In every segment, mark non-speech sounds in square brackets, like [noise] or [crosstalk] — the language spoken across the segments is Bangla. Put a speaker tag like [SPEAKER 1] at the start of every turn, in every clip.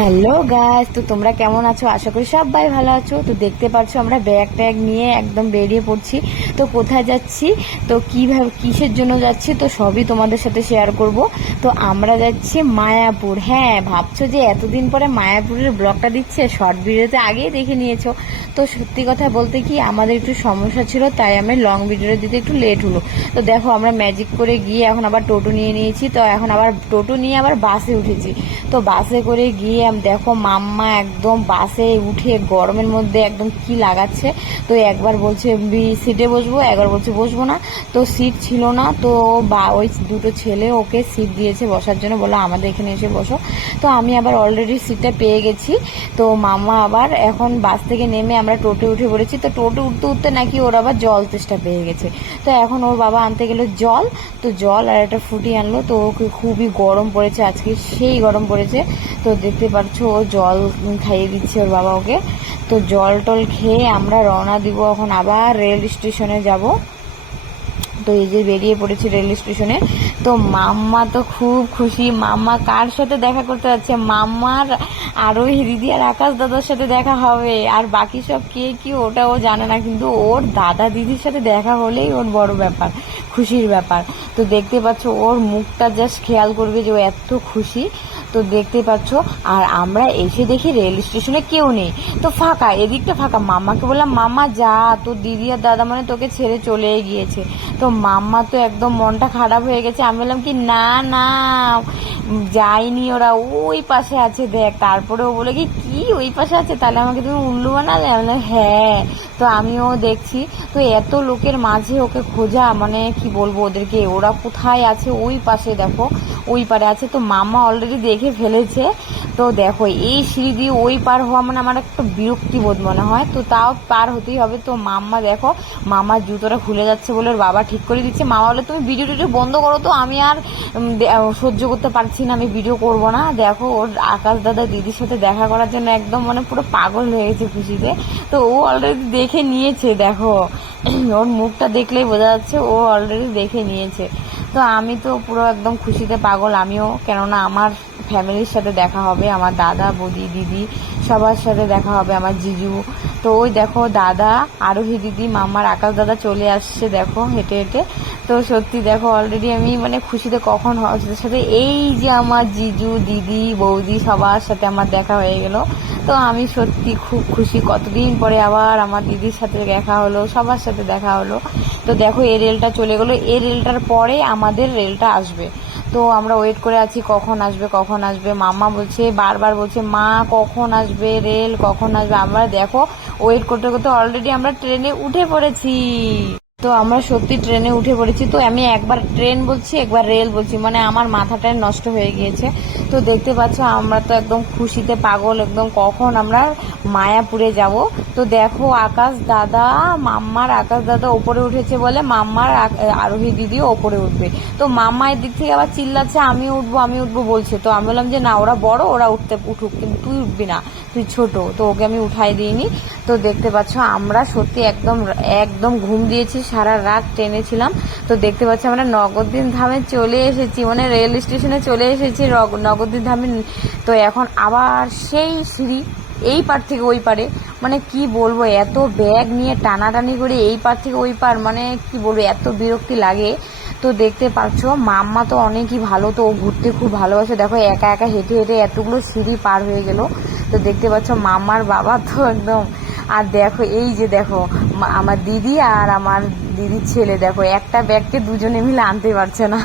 [SPEAKER 1] হ্যালো গাছ তো তোমরা কেমন আছো? আশা করি সবাই ভালো আছো। তো দেখতে পাচ্ছ, আমরা ব্যাগ ট্যাগ নিয়ে একদম বেরিয়ে পড়ছি। তো কোথায় যাচ্ছি? তো কীভাবে, কিসের জন্য যাচ্ছি? তো সবই তোমাদের সাথে শেয়ার করব। তো আমরা যাচ্ছি মায়াপুর। হ্যাঁ ভাবছ যে এতদিন পরে মায়াপুরের ব্লগটা দিচ্ছে? শর্ট ভিডিওতে আগেই দেখে নিয়েছো। তো সত্যি কথা বলতে কি, আমাদের একটু সমস্যা ছিল, তাই আমি লং ভিডিওটা দিতে একটু লেট হলো। তো দেখো, আমরা ম্যাজিক করে গিয়ে এখন আবার টোটো নিয়ে নিয়েছি। তো এখন আবার টোটো নিয়ে আবার বাসে উঠেছি। তো বাসে করে গিয়ে দেখো মাম্মা একদম বাসে উঠে গরমের মধ্যে একদম কি লাগাচ্ছে। তো একবার বলছে সিটে বসবো। একবার বলছে, বসবো না। তো সিট ছিল না, তো বা ওই দুটো ছেলে ওকে সিট দিয়েছে বসার জন্য। বলো আমাদের এখানে এসে বসো। তো আমি আবার অলরেডি সিটটা পেয়ে গেছি। তো মাম্মা আবার এখন বাস থেকে নেমে আমরা টোটো উঠে পড়েছি। তো টোটো উঠতে উঠতে নাকি ওর আবার জল তেষ্টা পেয়ে গেছে। তো এখন ওর বাবা আনতে গেলো জল। তো জল আর একটা ফুটি আনলো। তো ওকে খুবই গরম পড়েছে, আজকে সেই গরম পড়েছে। তো দেখতে পাচ্ছ ও জল খাইয়ে দিচ্ছে ওর বাবা ওকে। তো জল টল খেয়ে আমরা রওনা দিব এখন আবার রেল স্টেশনে যাব। তো এই যে বেরিয়ে পড়েছি রেল স্টেশনে। তো মাম্মা তো খুব খুশি। মাম্মা কার সাথে দেখা করতে যাচ্ছে? মাম্মার আরও দিদি আর আকাশ দাদার সাথে দেখা হবে। আর বাকি সব কে কি ওটা ও জানে না, কিন্তু ওর দাদা দিদির সাথে দেখা হলেই ওর বড় ব্যাপার, খুশির ব্যাপার। তো দেখতে পাচ্ছ, ওর মুখটা জাস্ট খেয়াল করবে যে ও এত খুশি। তো দেখতে পাচ্ছ, আর আমরা এসে দেখি রেল স্টেশনে কেউ নেই। তো ফাঁকা, এদিকটা ফাঁকা। মাম্মাকে বললাম, মাম্মা, যা, তোর দিদি আর দাদা মানে তোকে ছেড়ে চলে গিয়েছে। তো মাম্মা তো একদম মনটা খারাপ হয়ে গেছে। আমি বললাম কি, না না, যাইনি ওরা, ওই পাশে আছে, দেখ। তারপরে ও বলে কি কি, ওই পাশে আছে? তাহলে আমাকে তুমি উল্লু বানালে? আমি বললাম হ্যাঁ। তো আমিও দেখছি, তো এত লোকের মাঝে ওকে খোঁজা মানে কি বলব ওদেরকে, ওরা কোথায় আছে? ওই পাশে দেখো। ওই পারে আছে। তো মামা অলরেডি দেখে ফেলেছে। তো দেখো, এই সিঁড়ি দিয়ে ওই পার হওয়া মানে আমার একটা বিরক্তি বোধ মনে হয়। তো তাও পার হতেই হবে। তো মাম্মা দেখো মামার জুতোটা খুলে যাচ্ছে বলে ওর বাবা ঠিক করে দিচ্ছে। মামা বলে, তুমি ভিডিও টিডিও বন্ধ করো তো, আমি আর সহ্য করতে পারছি না, আমি ভিডিও করব না। দেখো, ওর আকাশ দাদা দিদির সাথে দেখা করার জন্য একদম মানে পুরো পাগল হয়ে গেছে খুশিতে। তো ও অলরেডি দেখে নিয়েছে, দেখো। [clears throat] ওর মুখটা দেখলেই বোঝা যাচ্ছে, ও অলরেডি দেখে নিয়েছে। তো আমি তো পুরো একদম খুশিতে পাগল। আমিও, কেননা আমার ফ্যামিলির সাথে দেখা হবে, আমার দাদা, বৌদি, দিদি, সবার সাথে দেখা হবে, আমার জিজু তো ওই দেখো দাদা, আরোহী দিদি, মামার আকাশ দাদা চলে আসছে, দেখো হেঁটে হেঁটে। তো সত্যি দেখো অলরেডি আমি মানে খুশিতে কখন হওয়ার সাথে এই যে আমার জিজু, দিদি, বৌদি সবার সাথে আমার দেখা হয়ে গেল। তো আমি সত্যি খুব খুশি। কতদিন পরে আবার আমার দিদির সাথে দেখা হলো, সবার সাথে দেখা হলো। তো দেখো এই রেলটা চলে গেলো। এই রেলটার পরে আমাদের রেলটা আসবে। তো আমরা ওয়েট করে আছি কখন আসবে কখন আসবে। মামা বলছে, বারবার বলছে, মা, কখন আসবে রেল? কখন আসবে? আমরা দেখো ওয়েট করতে করতে অলরেডি আমরা ট্রেনে উঠে পড়েছি। তো আমরা সত্যি ট্রেনে উঠে পড়েছি। তো আমি একবার ট্রেন বলছি, একবার রেল বলছি। মানে আমার মাথাটাই নষ্ট হয়ে গিয়েছে। তো দেখতে পাচ্ছ, আমরা তো একদম খুশিতে পাগল, একদম কখন আমরা মায়াপুরে যাব। তো দেখো আকাশ দাদা, মাম্মার আকাশ দাদা ওপরে উঠেছে বলে মাম্মার আরোহী দিদিও ওপরে উঠবে। তো মাম্মা দিক থেকে আবার চিল্লাচ্ছে, আমি উঠবো আমি উঠবো বলছে। তো আমি বললাম যে, না, ওরা বড়, ওরা উঠতে উঠুক, কিন্তু তুই উঠবি না, তুই ছোট। তো ওকে আমি উঠাই দিইনি। তো দেখতে পাচ্ছ, আমরা সত্যি একদম একদম ঘুম দিয়েছি, সারা রাত ট্রেনে ছিলাম। তো দেখতে পাচ্ছি, আমরা নগরদিন ধামে চলে এসেছি মানে রেল স্টেশনে চলে এসেছি নগরদিন ধামে। তো এখন আবার সেই সিঁড়ি এই পার থেকে ওই পারে। মানে কি বলব, এত ব্যাগ নিয়ে টানাটানি করে এই পার থেকে ওই পার মানে কি বলব, এত বিরক্তি লাগে। তো দেখতে পাচ্ছ, মাম্মা তো অনেকই ভালো, তো ও ঘুরতে খুব ভালোবাসে। দেখো, একা একা হেঁটে হেঁটে এতগুলো সিঁড়ি পার হয়ে গেল। তো দেখতে পাচ্ছ, মাম্মার বাবা তো একদম আর দেখো, এই যে দেখো আমার দিদি আর আমার দিদির ছেলে, দেখো, একটা ব্যাগকে দুজনে মিলে আনতে পারছে না।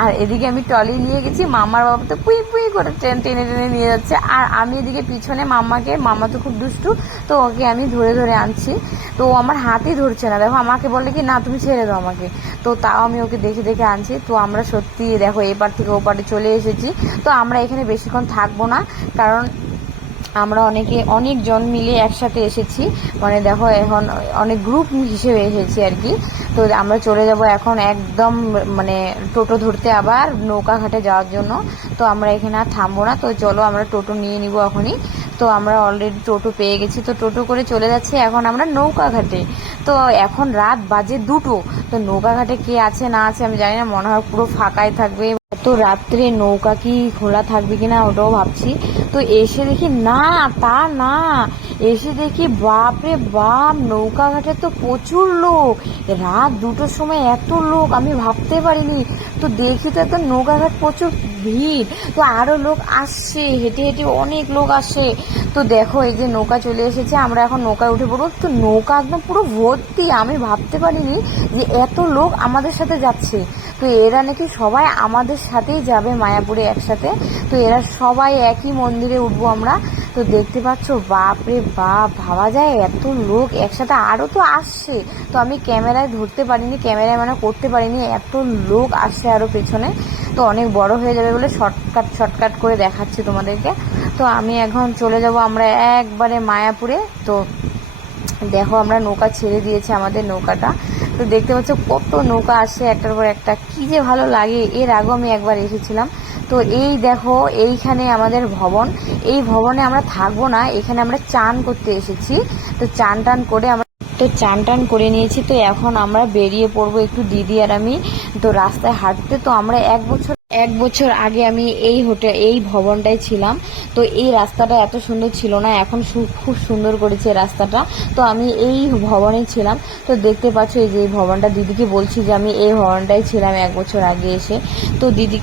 [SPEAKER 1] আর এদিকে আমি টলি নিয়ে গেছি, মামার বাবা তো পুই পুই করে ট্রেন টেনে টেনে নিয়ে যাচ্ছে। আর আমি এদিকে পিছনে মাম্মাকে মামা তো খুব দুষ্টু, তো ওকে আমি ধরে ধরে আনছি। তো ও আমার হাতই ধরছে না। দেখো, আমাকে বলে কি, না, তুমি ছেড়ে দাও আমাকে। তো তাও আমি ওকে দেখে দেখে আনছি। তো আমরা সত্যি, দেখো, এপার থেকে ওপারে চলে এসেছি। তো আমরা এখানে বেশিক্ষণ থাকব না, কারণ আমরা অনেকে, অনেকজন মিলে একসাথে এসেছি। মানে দেখো, এখন অনেক গ্রুপ হিসেবে এসেছি আর কি। তো আমরা চলে যাব এখন একদম মানে টোটো ধরতে আবার নৌকা ঘাটে যাওয়ার জন্য। তো আমরা এখানে আর থামবো না। তো চলো আমরা টোটো নিয়ে নিব এখনই। তো আমরা অলরেডি টোটো পেয়ে গেছি। তো টোটো করে চলে যাচ্ছি এখন আমরা নৌকা ঘাটে। তো এখন রাত বাজে দুটো। তো নৌকা ঘাটে কে আছে না আছে আমি জানি না। মনে হয় পুরো ফাঁকাই থাকবে। তো রাত্রে নৌকা কি খোলা থাকবে কিনা ওটাও ভাবছি। তো এসে দেখি না, তা না। এসে দেখি বাপরে বাপ নৌকা ঘাটে তো প্রচুর লোক। রাত দুটোর সময় এত লোক, আমি ভাবতে পারিনি। তো দেখি তো এত নৌকা ঘাট প্রচুর ভিড়। তো আরও লোক আসছে, হেঁটে হেঁটে অনেক লোক আসে। তো দেখো এই যে নৌকা চলে এসেছে, আমরা এখন নৌকায় উঠে পড়ব। তো নৌকা একদম পুরো ভর্তি, আমি ভাবতে পারিনি যে এত লোক আমাদের সাথে যাচ্ছে। তো এরা নাকি সবাই আমাদের সাথেই যাবে মায়াপুরে একসাথে। তো এরা সবাই একই মন্দিরে উঠবো আমরা। তো দেখতে পাচ্ছ, বাপরে বাপ, ভাবা যায় এত লোক একসাথে। আরও তো আসছে। তো আমি ক্যামেরায় ধরতে পারিনি, ক্যামেরায় মানে করতে পারিনি। এত লোক আসছে আরও পেছনে। তো অনেক বড় হয়ে যাবে বলে শর্টকাট শর্টকাট করে দেখাচ্ছি তোমাদেরকে। তো আমি এখন চলে যাব আমরা একবারে মায়াপুরে। তো দেখো, আমরা নৌকা ছেড়ে দিয়েছে আমাদের নৌকাটা। তো দেখতে পাচ্ছ কত নৌকা আসে একটার পর একটা। কি যে ভালো লাগে, এর আগেও আমি একবার এসেছিলাম। তো এই দেখো, এইখানে আমাদের ভবন। এই ভবনে আমরা থাকব না, এখানে আমরা চান করতে এসেছি। তো চান টান করে আমরা তো চান টান করে নিয়েছি, তো এখন আমরা বেরিয়ে পড়ব একটু দিদি আর আমি। তো রাস্তায় হাঁটতে তো আমরা এক বছর এক বছর আগে আমি এই হোটেল, এই ভবনটায় ছিলাম। তো এই রাস্তাটা এত সুন্দর ছিল না, এখন খুব সুন্দর করেছে রাস্তাটা। তো আমি এই ভবনে ছিলাম। তো দেখতে পাচ্ছ এই যে ভবনটা, দিদিকে বলছি যে আমি এই ভবনটায় ছিলাম এক বছর আগে এসে। তো দিদি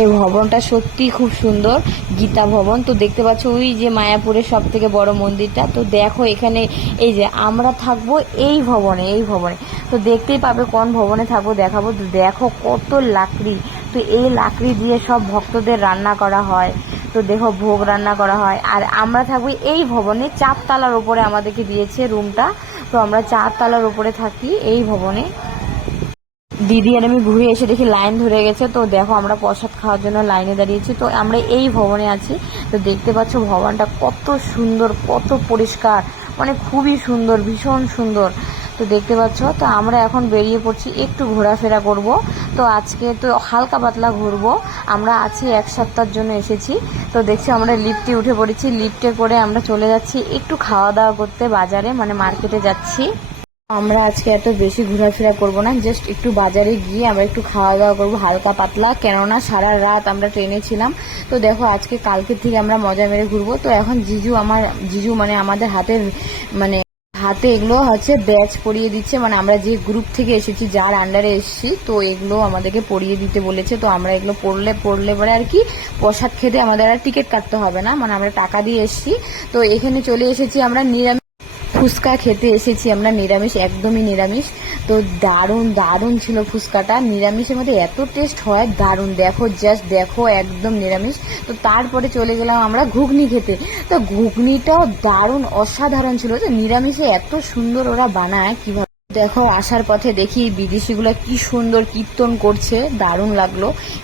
[SPEAKER 1] এই ভবনটা সত্যি খুব সুন্দর, গীতা ভবন। তো দেখতে পাচ্ছ ওই যে মায়াপুরের সব থেকে বড় মন্দিরটা। তো দেখো এখানে এই যে আমরা থাকব এই ভবনে এই ভবনে। তো দেখতেই পাবে কোন ভবনে থাকব, দেখাবো। তো দেখো কত লাকড়ি। তো এই লাকড়ি দিয়ে সব ভক্তদের রান্না করা হয়। তো দেখো ভোগ রান্না করা হয়। আর আমরা থাকব এই ভবনে, চারতলার ওপরে আমাদেরকে দিয়েছে রুমটা। তো আমরা চারতলার ওপরে থাকি এই ভবনে। দিদি আর আমি ঘুরে এসে দেখি লাইন ধরে গেছে। তো দেখো আমরা প্রসাদ খাওয়ার জন্য লাইনে দাঁড়িয়েছি। তো আমরা এই ভবনে আছি। তো দেখতে পাচ্ছ ভবনটা কত সুন্দর, কত পরিষ্কার। মানে খুবই সুন্দর, ভীষণ সুন্দর। তো দেখতে পাচ্ছ, তো আমরা এখন বেরিয়ে পড়ছি, একটু ঘোরাফেরা করব। তো আজকে তো হালকা পাতলা ঘুরবো। আমরা আছি এক সপ্তাহের জন্য এসেছি। তো দেখছি আমরা লিফটে উঠে পড়েছি। লিফটে করে আমরা চলে যাচ্ছি একটু খাওয়া দাওয়া করতে বাজারে মানে মার্কেটে যাচ্ছি। আমরা আজকে এত বেশি ঘোরাফেরা করব না জাস্ট একটু বাজারে গিয়ে আমরা একটু খাওয়া দাওয়া করব, হালকা পাতলা, কেননা সারা রাত আমরা ট্রেনে ছিলাম। তো দেখো, আজকে কালকে থেকে আমরা মজা মেরে ঘুরবো। তো এখন জিজু আমার, জিজু মানে আমাদের হাতের মানে হাতে এগুলো হচ্ছে ব্যাচ পরিয়ে দিচ্ছে। মানে আমরা যে গ্রুপ থেকে এসেছি, যার আন্ডারে এসেছি, তো এগুলো আমাদেরকে পরিয়ে দিতে বলেছে। তো আমরা এগুলো পড়লে পড়লে পরে আর কি প্রসাদ খেতে আমাদের আর টিকিট কাটতে হবে না। মানে আমরা টাকা দিয়ে এসেছি। তো এখানে চলে এসেছি আমরা নিরামিষ ফুচকা খেতে এসেছি আমরা, নিরামিষ, একদমই নিরামিষ। তো দারুণ দারুণ ছিল ফুচকাটা। নিরামিষের মধ্যে এত টেস্ট হয়, দারুণ। দেখো জাস্ট দেখো, একদম নিরামিষ। তো তারপরে চলে গেলাম আমরা ঘুগনি খেতে। তো ঘুগনিটাও দারুণ, অসাধারণ ছিল তো নিরামিষে এত সুন্দর ওরা বানায় কীভাবে দেখো, আসার পথে দেখি বিদেশিগুলো কি সুন্দর কীর্তন করছে, দারুণ লাগল।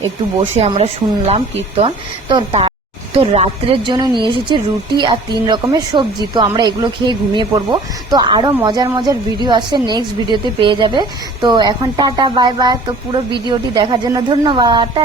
[SPEAKER 1] একটু বসে আমরা শুনলাম কীর্তন। তো তার তো রাত্রের জন্য নিয়ে এসেছি রুটি আর তিন রকমের সবজি। তো আমরা এগুলো খেয়ে ঘুমিয়ে পড়ব। তো আরও মজার মজার ভিডিও আসছে নেক্সট ভিডিওতে পেয়ে যাবে। তো এখন টাটা বাই বাই তো পুরো ভিডিওটি দেখার জন্য ধন্যবাদ।